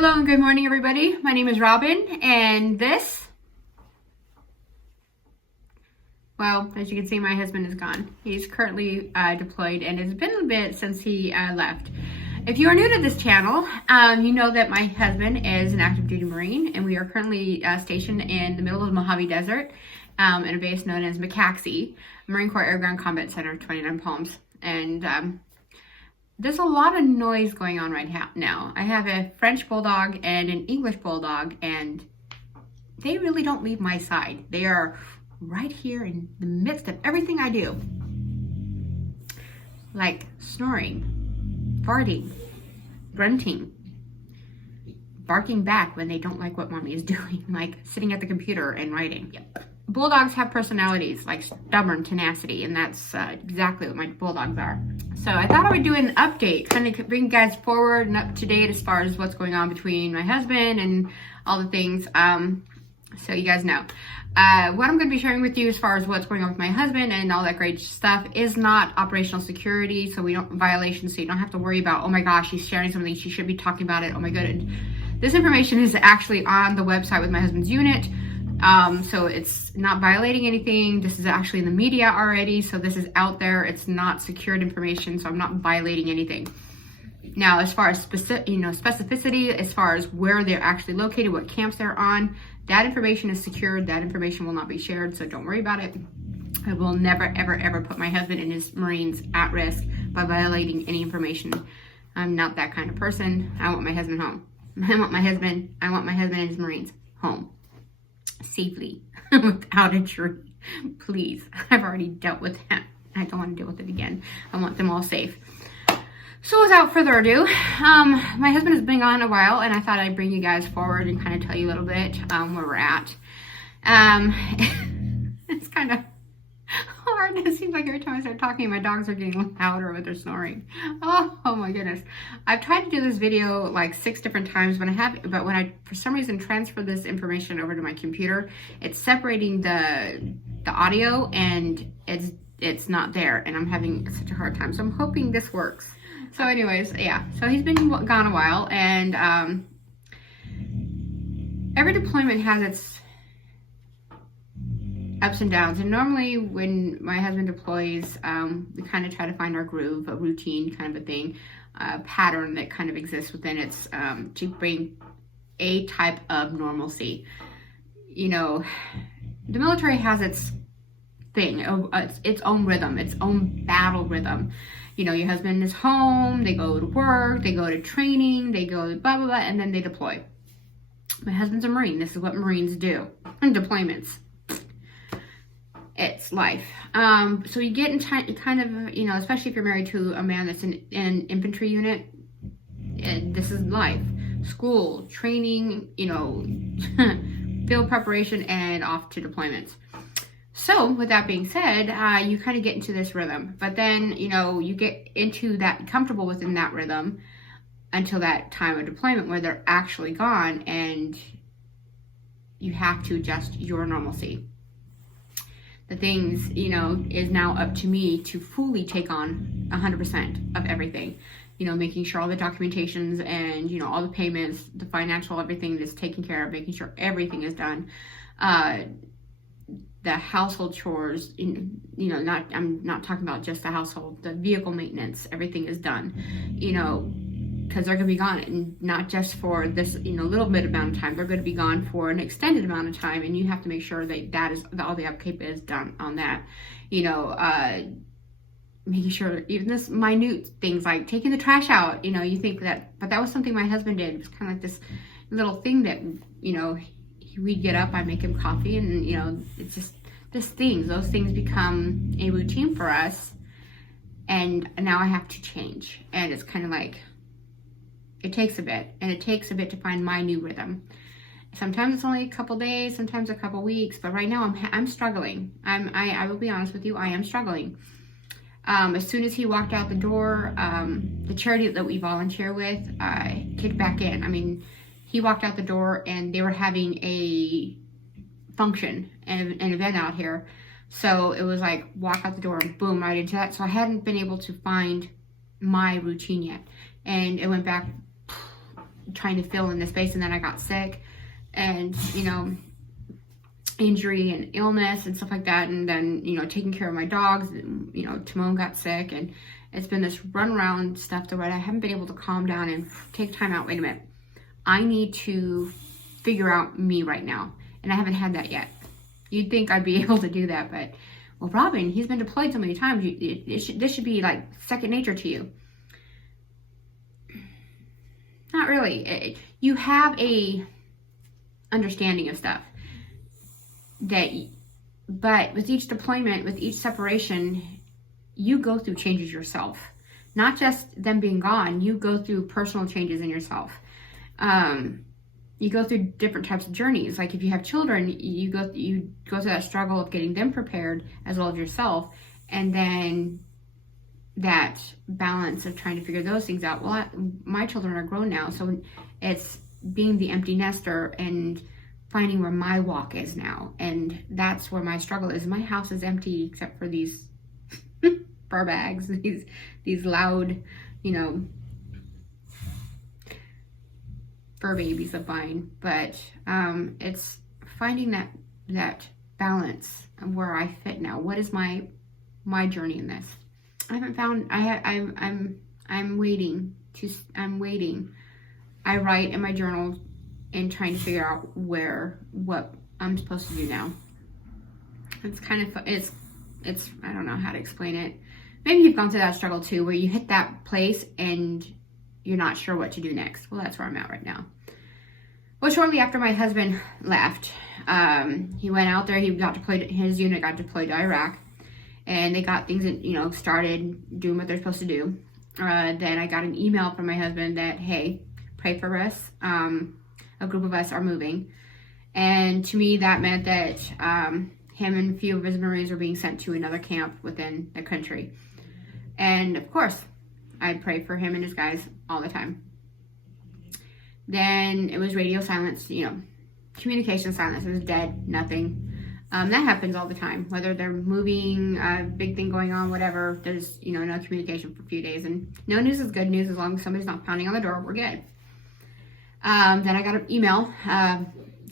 Hello and good morning, everybody. My name is Robin, and well, as you can see, my husband is gone. He's currently deployed, and it's been a bit since he left. If you are new to this channel, you know that my husband is an active duty Marine, and we are currently stationed in the middle of the Mojave Desert in a base known as McCaxey, Marine Corps Air Ground Combat Center, 29 Palms. And there's a lot of noise going on right now. I have a French Bulldog and an English Bulldog, and they really don't leave my side. They are right here in the midst of everything I do. Like snoring, farting, grunting, barking back when they don't like what mommy is doing, like sitting at the computer and writing. Yep. Bulldogs have personalities like stubborn tenacity, and that's exactly what my bulldogs are. So I thought I would do an update, kind of bring you guys forward and up to date as far as what's going on between my husband and all the things, so you guys know. What I'm going to be sharing with you as far as what's going on with my husband and all that great stuff is not operational security, so we don't violations, so you don't have to worry about, oh my gosh, she's sharing something, she should be talking about it, oh my goodness. This information is actually on the website with my husband's unit. So it's not violating anything. This is actually in the media already. So this is out there. It's not secured information. So I'm not violating anything. Now, as far as specificity, as far as where they're actually located, what camps they're on, that information is secured. That information will not be shared. So don't worry about it. I will never, ever, ever put my husband and his Marines at risk by violating any information. I'm not that kind of person. I want my husband home. I want my husband and his Marines home. Safely, without a tree, please. I've already dealt with that. I don't want to deal with it again. I want them all safe. So without further ado, my husband has been gone a while, and I thought I'd bring you guys forward and kind of tell you a little bit where we're at. It's kind of hard. It seems like every time I start talking, my dogs are getting louder with their snoring. Oh my goodness. I've tried to do this video like 6 different times, but when I for some reason transfer this information over to my computer, it's separating the audio, and it's not there, and I'm having such a hard time. So I'm hoping this works. So anyways, yeah. So he's been gone a while, and every deployment has its ups and downs, and normally when my husband deploys, we kind of try to find our groove, a routine kind of a thing, a pattern that kind of exists within its to bring a type of normalcy. You know, the military has its thing, its own rhythm, its own battle rhythm. You know, your husband is home, they go to work, they go to training, they go to blah blah blah, and then they deploy. My husband's a Marine. This is what Marines do in deployments. It's life. So you get in kind of, you know, especially if you're married to a man that's in an infantry unit, this is life. School, training, you know, field preparation, and off to deployments. So with that being said, you kind of get into this rhythm, but then, you know, you get into that, comfortable within that rhythm until that time of deployment where they're actually gone, and you have to adjust your normalcy. The things, you know, is now up to me to fully take on 100% of everything. You know, making sure all the documentations and, you know, all the payments, the financial, everything is taken care of, making sure everything is done. The household chores, you know, I'm not talking about just the household, the vehicle maintenance, everything is done, you know, because they're going to be gone, and not just for this, you know, little bit amount of time. They're going to be gone for an extended amount of time, and you have to make sure that all the upkeep is done on that. You know, making sure even this minute things like taking the trash out. You know, you think that, but that was something my husband did. It was kind of like this little thing that, you know, we'd get up, I'd make him coffee, and, you know, it's just those things become a routine for us, and now I have to change, and it's kind of like, it takes a bit, and it takes a bit to find my new rhythm. Sometimes it's only a couple days, sometimes a couple weeks, but right now I'm struggling. I will be honest with you, I am struggling. As soon as he walked out the door, the charity that we volunteer with kicked back in. I mean, he walked out the door and they were having a function, an event out here. So it was like walk out the door and boom, right into that. So I hadn't been able to find my routine yet. And it went back trying to fill in the space, and then I got sick, and you know, injury and illness and stuff like that, and then, you know, taking care of my dogs, and, you know, Timon got sick, and it's been this run around stuff to where I haven't been able to calm down and take time out. Wait a minute, I need to figure out me right now, and I haven't had that yet. You'd think I'd be able to do that, but well, Robin, he's been deployed so many times, this should be like second nature to you. Not really. You have a understanding of stuff. But with each deployment, with each separation, you go through changes yourself. Not just them being gone, you go through personal changes in yourself. You go through different types of journeys. Like if you have children, you go through that struggle of getting them prepared as well as yourself, and then that balance of trying to figure those things out. Well, my children are grown now, so it's being the empty nester and finding where my walk is now, and that's where my struggle is. My house is empty except for these fur bags, these loud, you know, fur babies of mine. But it's finding that balance of where I fit now. What is my journey in this? I haven't found. I'm waiting. I write in my journal and trying to figure out what I'm supposed to do now. It's kind of, it's I don't know how to explain it. Maybe you've gone through that struggle too, where you hit that place and you're not sure what to do next. Well, that's where I'm at right now. Well, shortly after my husband left, he went out there, his unit got deployed to Iraq, and they got things, you know, started doing what they're supposed to do. Then I got an email from my husband that, hey, pray for us. A group of us are moving. And to me, that meant that him and a few of his Marines were being sent to another camp within the country. And of course, I pray for him and his guys all the time. Then it was radio silence, you know, communication silence. It was dead, nothing. That happens all the time, whether they're moving, a big thing going on, whatever. There's, you know, no communication for a few days. And no news is good news as long as somebody's not pounding on the door, we're good. Then I got an email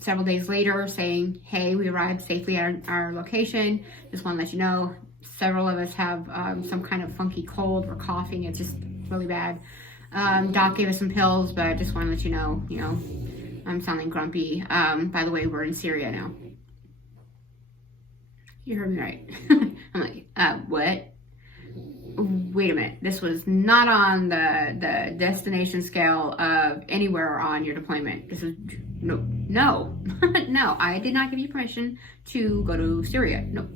several days later saying, hey, we arrived safely at our location. Just want to let you know, several of us have some kind of funky cold. We're coughing. It's just really bad. Doc gave us some pills, but just want to let you know, I'm sounding grumpy. By the way, we're in Syria now. You heard me right. I'm like, what? Wait a minute. This was not on the destination scale of anywhere on your deployment. This is no. No, I did not give you permission to go to Syria. No.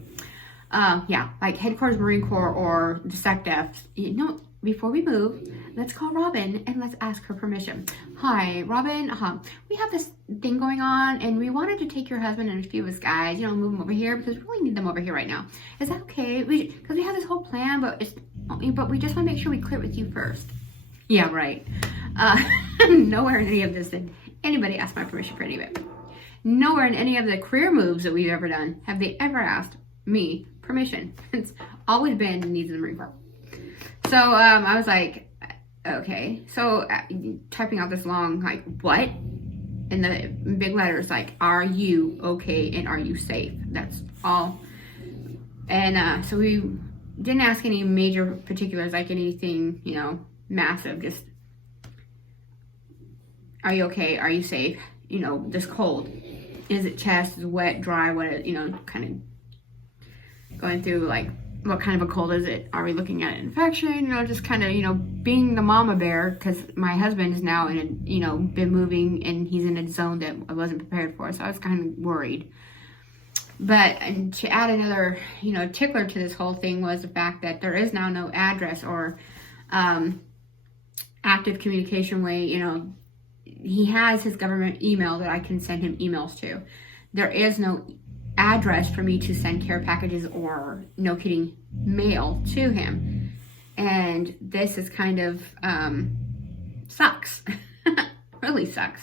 Yeah, like Headquarters Marine Corps or the SecDef. Before we move, let's call Robin and let's ask her permission. Hi, Robin. We have this thing going on, and we wanted to take your husband and a few of his guys, move them over here because we really need them over here right now. Is that okay? Because we have this whole plan, but we just want to make sure we clear it with you first. Yeah, right. Nowhere in any of this did anybody ask my permission for any of it. Nowhere in any of the career moves that we've ever done have they ever asked me permission. It's always been needs of the Marine Corps. So I was like, okay. So typing out this long, like, what? In the big letters, like, are you okay and are you safe? That's all. And so we didn't ask any major particulars, like anything, massive. Just, are you okay? Are you safe? This cold. Is it chest? Is it wet, dry? What, kind of going through, like, what kind of a cold is it? Are we looking at an infection? Just kind of, being the mama bear, because my husband is now in a, been moving and he's in a zone that I wasn't prepared for. So I was kind of worried. But and to add another, tickler to this whole thing was the fact that there is now no address or active communication way. He has his government email that I can send him emails to. There is no address for me to send care packages or no kidding mail to him, and this is kind of sucks. Really sucks.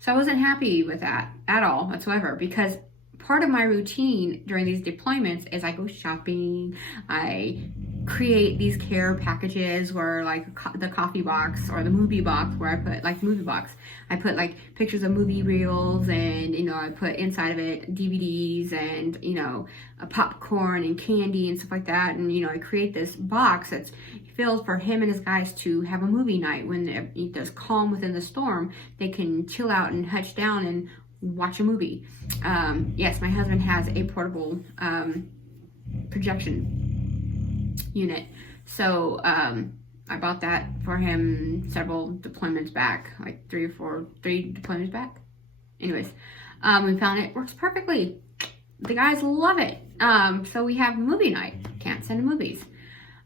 So I wasn't happy with that at all whatsoever, because part of my routine during these deployments is I go shopping, I create these care packages where like the coffee box or the movie box, where I put like movie box, I put like pictures of movie reels, and you know, I put inside of it DVDs and, you know, a popcorn and candy and stuff like that. And you know, I create this box that's filled for him and his guys to have a movie night when there's calm within the storm. They can chill out and hutch down and watch a movie. Yes, my husband has a portable projection unit, so I bought that for him several deployments back, like three deployments back. Anyways, we found it works perfectly. The guys love it. So we have movie night. Can't send movies.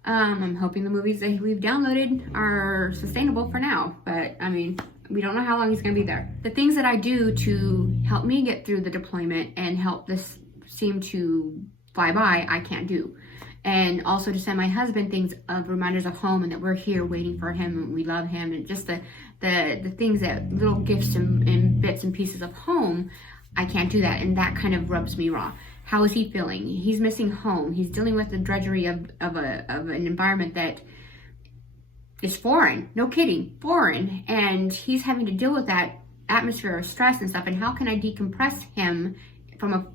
I'm hoping the movies that we've downloaded are sustainable for now, but I mean, we don't know how long he's going to be there. The things that I do to help me get through the deployment and help this seem to fly by, I can't do. And also to send my husband things of reminders of home and that we're here waiting for him and we love him, and just the things, that little gifts and bits and pieces of home, I can't do that, and that kind of rubs me raw. How is he feeling? He's missing home. He's dealing with the drudgery of an environment that is foreign. No kidding, foreign. And he's having to deal with that atmosphere of stress and stuff. And how can I decompress him from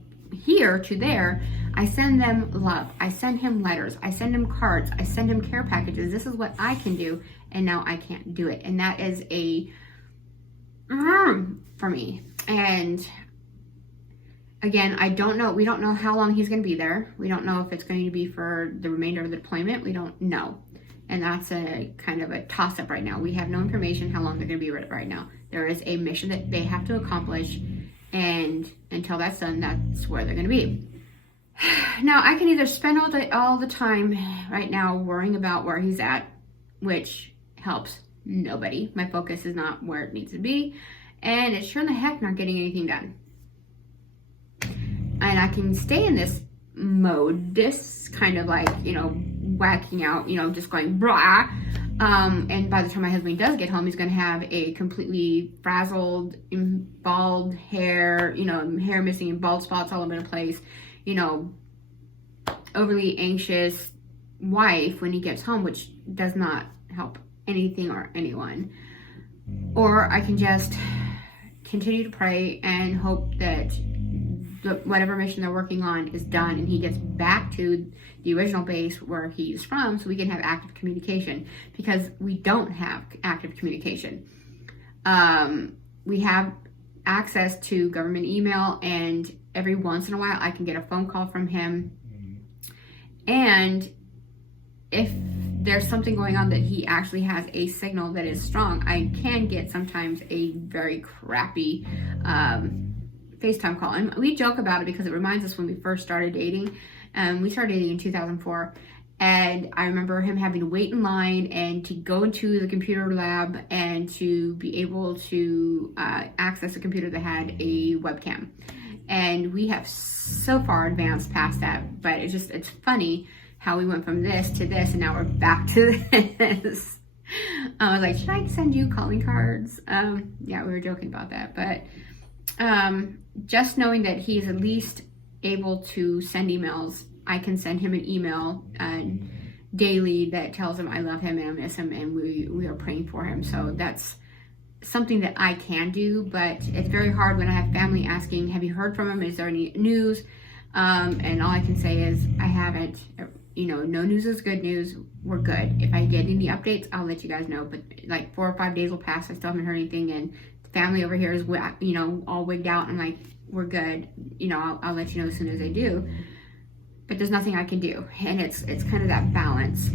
here to there? I send them love. I send him letters. I send him cards. I send him care packages. This is what I can do, and now I can't do it. And that is a for me. And again, I don't know. We don't know how long he's going to be there. We don't know if it's going to be for the remainder of the deployment. We don't know. And that's a kind of a toss-up right now. We have no information how long they're going to be right now. There is a mission that they have to accomplish, and until that's done, that's where they're going to be. Now, I can either spend all the time right now worrying about where he's at, which helps nobody. My focus is not where it needs to be, and it's sure in the heck not getting anything done. And I can stay in this mode, this kind of like, you know, whacking out, you know, just going blah. And by the time my husband does get home, he's going to have a completely frazzled, bald hair, you know, hair missing and bald spots all over the place, you know, overly anxious wife when he gets home, which does not help anything or anyone. Or I can just continue to pray and hope that whatever mission they're working on is done and he gets back to the original base where he's from, so we can have active communication, because we don't have active communication. We have access to government email, and every once in a while I can get a phone call from him. And if there's something going on that he actually has a signal that is strong, I can get sometimes a very crappy FaceTime call. And we joke about it because it reminds us when we first started dating. We started dating in 2004, and I remember him having to wait in line and to go into the computer lab and to be able to access a computer that had a webcam. And we have so far advanced past that, but it's funny how we went from this to this, and now we're back to this. I was like, should I send you calling cards? Yeah, we were joking about that, but just knowing that he is at least able to send emails. I can send him an email daily that tells him I love him and I miss him, and we are praying for him. So that's something that I can do, but it's very hard when I have family asking, have you heard from him? Is there any news? And all I can say is I haven't. You know, no news is good news. We're good. If I get any updates, I'll let you guys know. But like 4 or 5 days will pass. I still haven't heard anything, and the family over here is, you know, all wigged out. I'm like, we're good. You know, I'll let you know as soon as I do. But there's nothing I can do, and it's kind of that balance.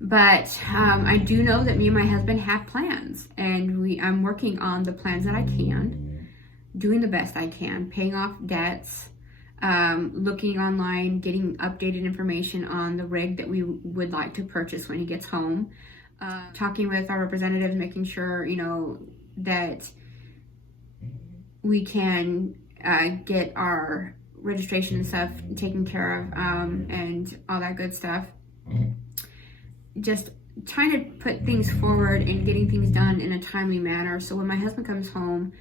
But I do know that me and my husband have plans, and I'm working on the plans that I can, doing the best I can, paying off debts. Looking online, getting updated information on the rig that we would like to purchase when he gets home, talking with our representatives, making sure, you know, that we can get our registration and stuff taken care of, and all that good stuff. Just trying to put things forward and getting things done in a timely manner, so when my husband comes home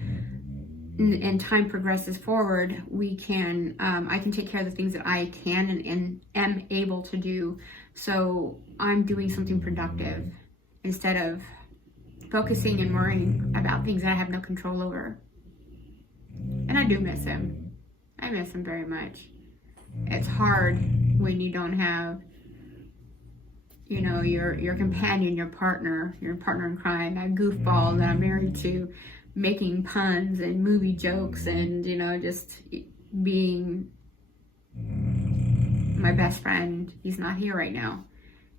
and time progresses forward, we can, I can take care of the things that I can and am able to do. So I'm doing something productive instead of focusing and worrying about things that I have no control over. And I do miss him. I miss him very much. It's hard when you don't have, you know, your companion, your partner in crime, that goofball that I'm married to, making puns and movie jokes and, you know, just being my best friend. He's not here right now.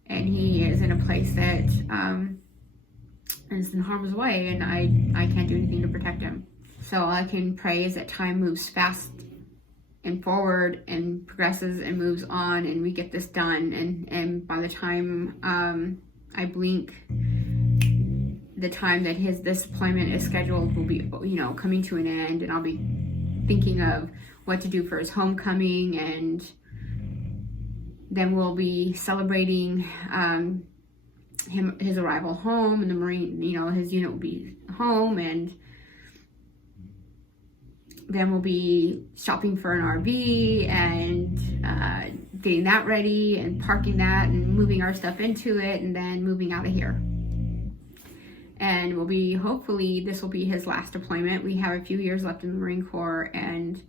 And he is in a place that is in harm's way, and I can't do anything to protect him. So all I can pray is that time moves fast and forward and progresses and moves on, and we get this done. And by the time I blink, the time that this deployment is scheduled will be, you know, coming to an end, and I'll be thinking of what to do for his homecoming, and then we'll be celebrating his arrival home, and the Marine, you know, his unit will be home, and then we'll be shopping for an RV and getting that ready and parking that and moving our stuff into it, and then moving out of here. And we'll be, hopefully, this will be his last deployment. We have a few years left in the Marine Corps and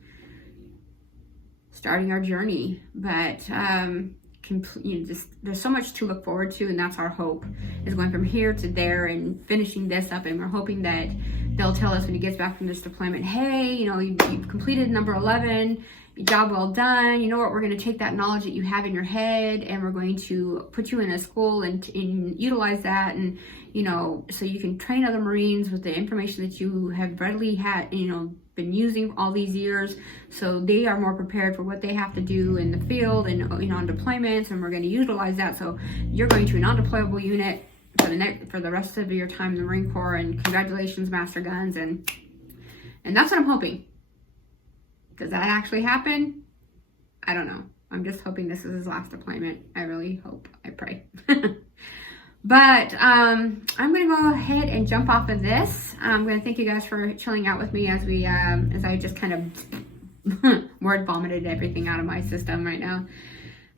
starting our journey. But you know, just there's so much to look forward to, and that's our hope, is going from here to there and finishing this up. And we're hoping that they'll tell us when he gets back from this deployment, hey, you know, you've completed number 11, job well done. You know what, we're going to take that knowledge that you have in your head, and we're going to put you in a school and utilize that, and, you know, so you can train other Marines with the information that you have readily had, you know, been using all these years, so they are more prepared for what they have to do in the field and, you know, on deployments. And we're going to utilize that, so you're going to a non-deployable unit for the rest of your time in the Marine Corps. And congratulations, Master Guns. And that's what I'm hoping. Does that actually happen? I don't know. I'm just hoping this is his last deployment. I really hope. I pray. But I'm going to go ahead and jump off of this. I'm going to thank you guys for chilling out with me as we, as I just kind of word vomited everything out of my system right now.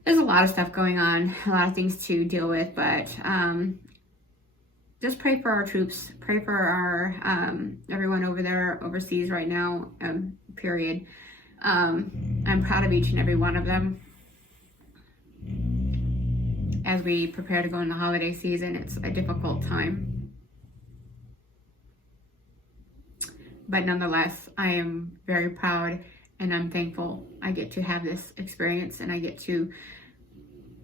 There's a lot of stuff going on, a lot of things to deal with, but just pray for our troops, pray for our everyone over there overseas right now, period. I'm proud of each and every one of them. As we prepare to go in the holiday season, it's a difficult time. But nonetheless, I am very proud and I'm thankful I get to have this experience and I get to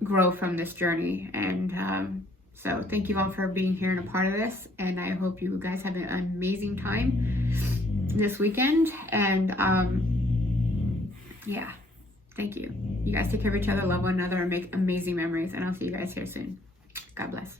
grow from this journey. And so thank you all for being here and a part of this. And I hope you guys have an amazing time this weekend. And yeah. Thank you. You guys take care of each other, love one another, and make amazing memories. And I'll see you guys here soon. God bless.